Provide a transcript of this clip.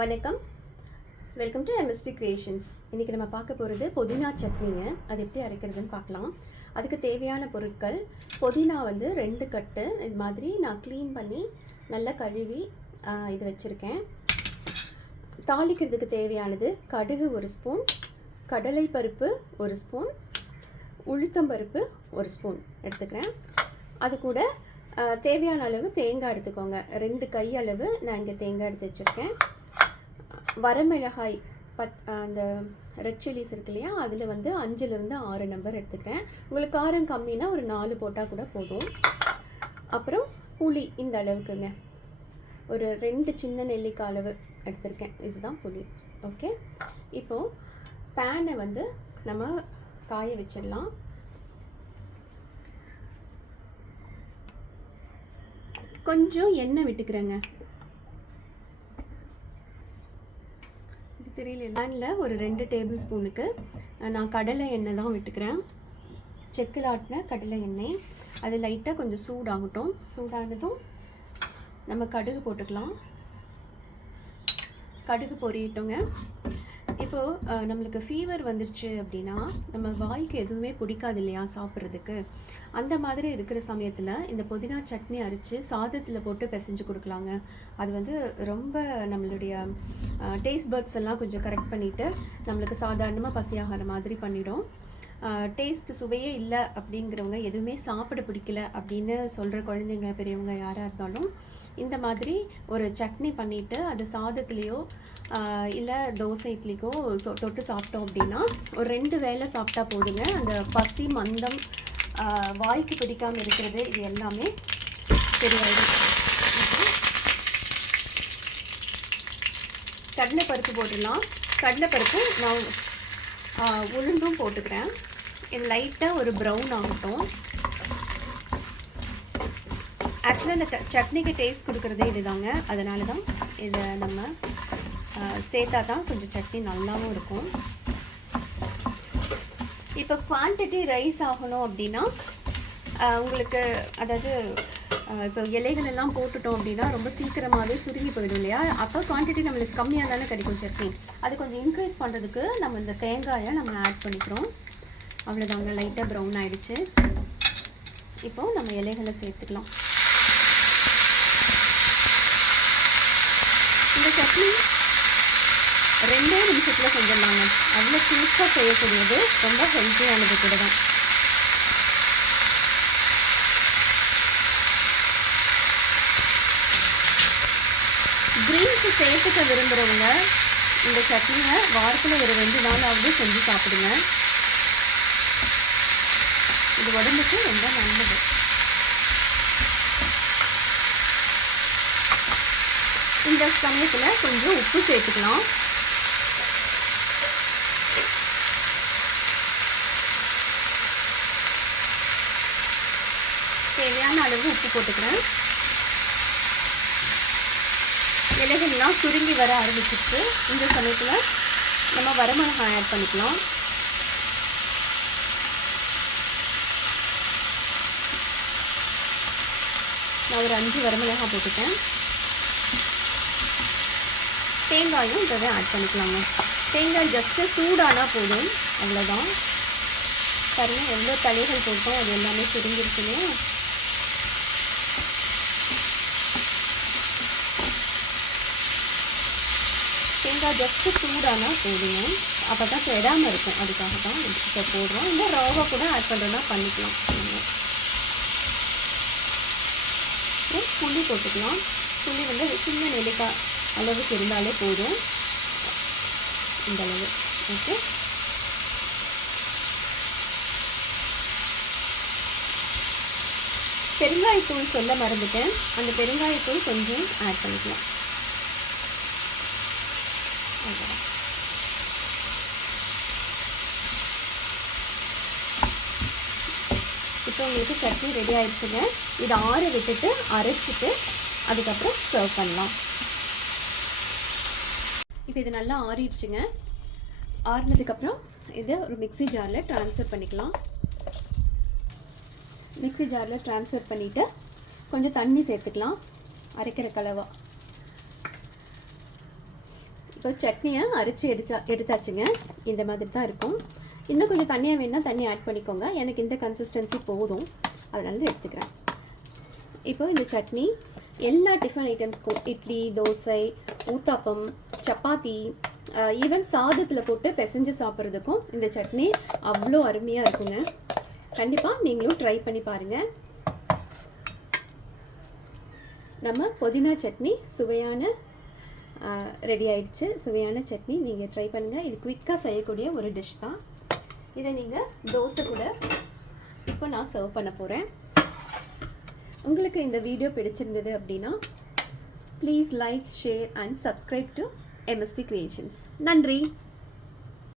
வணக்கம். Welcome to MST creations. இன்றைக்கி நம்ம பார்க்க போகிறது புதினா சட்னிங்க. அது எப்படி அரைக்கிறதுன்னு பார்க்கலாம். அதுக்கு தேவையான பொருட்கள், புதினா வந்து 2 கட்டு இது மாதிரி நான் க்ளீன் பண்ணி நல்லா கழுவி இது வச்சுருக்கேன். தாளிக்கிறதுக்கு தேவையானது கடுகு 1 ஸ்பூன், கடலைப்பருப்பு 1 ஸ்பூன், உளுத்தம்பருப்பு 1 ஸ்பூன் எடுத்துக்கிறேன். அது கூட தேவையான அளவு தேங்காய் எடுத்துக்கோங்க. 2 கை அளவு நான் இங்கே தேங்காய் எடுத்து வச்சுருக்கேன். வரமிளகாய் அந்த ரெட் சில்லிஸ் இருக்கு இல்லையா, அதில் வந்து 5லேருந்து 6 நம்பர் எடுத்துக்கிறேன். உங்களுக்கு காரம் கம்மினா ஒரு 4 போட்டால் கூட போதும். அப்புறம் புளி இந்த அளவுக்குங்க, ஒரு 2 சின்ன நெல்லிக்காய் அளவு எடுத்திருக்கேன். இதுதான் புளி. ஓகே, இப்போது பேனை வந்து நம்ம காய வச்சிடலாம். கொஞ்சம் எண்ணெய் விட்டுக்கிறேங்க. தெரியல, பேனில் ஒரு 2 டேபிள் ஸ்பூனுக்கு நான் கடலை எண்ணெய் தான் விட்டுக்கிறேன். செக்கில் ஆட்டின கடலை எண்ணெய். அது லைட்டாக கொஞ்சம் சூடாகட்டும். சூடானதும் நம்ம கடுகு போட்டுக்கலாம். கடுகு பொரியட்டோங்க. இப்போது நம்மளுக்கு ஃபீவர் வந்துருச்சு அப்படின்னா நம்ம வாய்க்கு எதுவுமே பிடிக்காது இல்லையா சாப்பிட்றதுக்கு. அந்த மாதிரி இருக்கிற சமயத்தில் இந்த புதினா சட்னி அரைச்சி சாதத்தில் போட்டு பிசைஞ்சு கொடுக்கலாங்க. அது வந்து ரொம்ப நம்மளுடைய டேஸ்ட் பர்ட்ஸ் எல்லாம் கொஞ்சம் கரெக்ட் பண்ணிவிட்டு நம்மளுக்கு சாதாரணமாக பசியாகிற மாதிரி பண்ணிடும். டேஸ்ட் சுவையே இல்லை அப்படிங்கிறவங்க, எதுவுமே சாப்பிட பிடிக்கல அப்படின்னு சொல்கிற குழந்தைங்க பெரியவங்க யாராக இருந்தாலும் இந்த மாதிரி ஒரு சட்னி பண்ணிவிட்டு அது சாதத்துலேயோ இல்லை தோசை இட்லிக்கோ தொட்டு சாப்பிட்டோம் அப்படின்னா ஒரு 2 வேளை சாப்பிட்டா போதுங்க. அந்த பசி மந்தம் வாய்க்கு பிடிக்காமல் இருக்கிறது இது எல்லாமே சரியாயிடும். கடலைப்பருப்பு போட்டுடலாம். கடலைப்பருப்பு நான் உளுந்தும் போட்டுக்கிறேன். இது லைட்டாக ஒரு ப்ரௌன் ஆகட்டும். ஆக்சுவலாக இந்த சட்னிக்கு டேஸ்ட் கொடுக்குறதே இதுதாங்க. அதனால தான் இதை நம்ம சேர்த்தா தான் கொஞ்சம் சட்னி நல்லாவும் இருக்கும். இப்போ குவான்டிட்டி ரைஸ் ஆகணும் அப்படின்னா உங்களுக்கு, அதாவது இப்போ இலைகள் எல்லாம் போட்டுட்டோம் அப்படின்னா ரொம்ப சீக்கிரமாகவே சுருங்கி போயிடும் இல்லையா. அப்போ குவான்டிட்டி நம்மளுக்கு கம்மியாக தானே கிடைக்கும் சட்னி. அது கொஞ்சம் இன்க்ரீஸ் பண்ணுறதுக்கு நம்ம இந்த தேங்காயை நம்ம ஆட் பண்ணிக்கிறோம். அவ்வளோதாங்க, லைட்டாக ப்ரௌன் ஆகிடுச்சு. இப்போது நம்ம இலைகளை சேர்த்துக்கலாம். இந்த சட்னி 2 நிமிஷத்தில் செஞ்சிடலாங்க. அவ்வளோ குயிக்காக செய்யக்கூடியது, ரொம்ப ஹெல்த்தியானது கூட தான். கிரீன்ஸ் சேர்த்துக்க விரும்புகிறவங்க இந்த சட்னியை வாரத்தில் ஒரு 2 நாளாவது செஞ்சு சாப்பிடுங்க. இது உடம்புக்கு ரொம்ப நல்லது. இந்த சமயத்தில் கொஞ்சம் உப்பு சேர்த்துக்கலாம். தேவையான அளவு உப்பு போட்டுக்கிறேன். இலைகள்லாம் சுருங்கி வர ஆரம்பிச்சிட்டு இந்த சமயத்தில் நம்ம வரமிளகாய் ஆட் பண்ணிக்கலாம். நான் ஒரு 5 வரமிளகாய் போட்டுட்டேன். தேங்காயும் இதவே ஆட் பண்ணிக்கலாங்க. தேங்காய் ஜஸ்ட்டு சூடானா போதும், அவ்வளோதான். பாருங்கள் எவ்வளோ தலைகள் போட்டோம், அது எல்லாமே சுருங்கிருக்குன்னு. தேங்காய் ஜஸ்ட்டு சூடானா போதுங்க, அப்போ தான் கெடாமல் இருக்கும். அதுக்காக தான் இப்போ போடுறோம். இல்லை ராவாக கூட ஆட் பண்ணுறோன்னா பண்ணிக்கலாம். புளி போட்டுக்கலாம். புளி வந்து சின்ன நெல்லிக்காய் அளவுக்கு இருந்தாலே போதும், இந்த அளவு. ஓகே, பெருங்காயத்தூள் சொல்ல மறந்துட்டேன். அந்த பெருங்காயத்தூள் கொஞ்சம் ஆட் பண்ணிக்கலாம். இப்போ உங்களுக்கு சட்னி ரெடி ஆயிடுச்சுங்க. இதை ஆற விட்டுட்டு அரைச்சிட்டு அதுக்கப்புறம் சர்வ் பண்ணலாம். இப்போ இது நல்லா ஆறிடுச்சுங்க. ஆறினதுக்கப்புறம் இதை ஒரு மிக்ஸி ஜாரில் ட்ரான்ஸ்ஃபர் பண்ணிக்கலாம். மிக்ஸி ஜாரில் ட்ரான்ஸ்ஃபர் பண்ணிவிட்டு கொஞ்சம் தண்ணி சேர்த்துக்கலாம் அரைக்கிற கலவா. இப்போ சட்னியை அரைச்சி எடுத்தாச்சுங்க. இந்த மாதிரி தான் இருக்கும். இன்னும் கொஞ்சம் தண்ணியாக வேணுன்னா தண்ணி ஆட் பண்ணிக்கோங்க. எனக்கு இந்த கன்சிஸ்டன்சி போதும், அதனால எடுத்துக்கிறேன். இப்போ இந்த சட்னி எல்லா டிஃபன் ஐட்டம்ஸ்க்கும், இட்லி, தோசை, ஊத்தாப்பம், சப்பாத்தி, ஈவன் சாதத்தில் போட்டு பிசைஞ்சு சாப்பிட்றதுக்கும் இந்த சட்னி அவ்வளோ அருமையாக இருக்குங்க. கண்டிப்பாக நீங்களும் ட்ரை பண்ணி பாருங்கள். நம்ம புதினா சட்னி சுவையான ரெடி ஆயிடுச்சு. சுவையான சட்னி நீங்கள் ட்ரை பண்ணுங்கள். இது குவிக்காக செய்யக்கூடிய ஒரு டிஷ் தான். இதை நீங்கள் தோசை கூட இப்போ நான் சர்வ் பண்ண போகிறேன். உங்களுக்கு இந்த வீடியோ பிடிச்சிருந்தது அப்படின்னா please like, share and subscribe to MST Creations. நன்றி.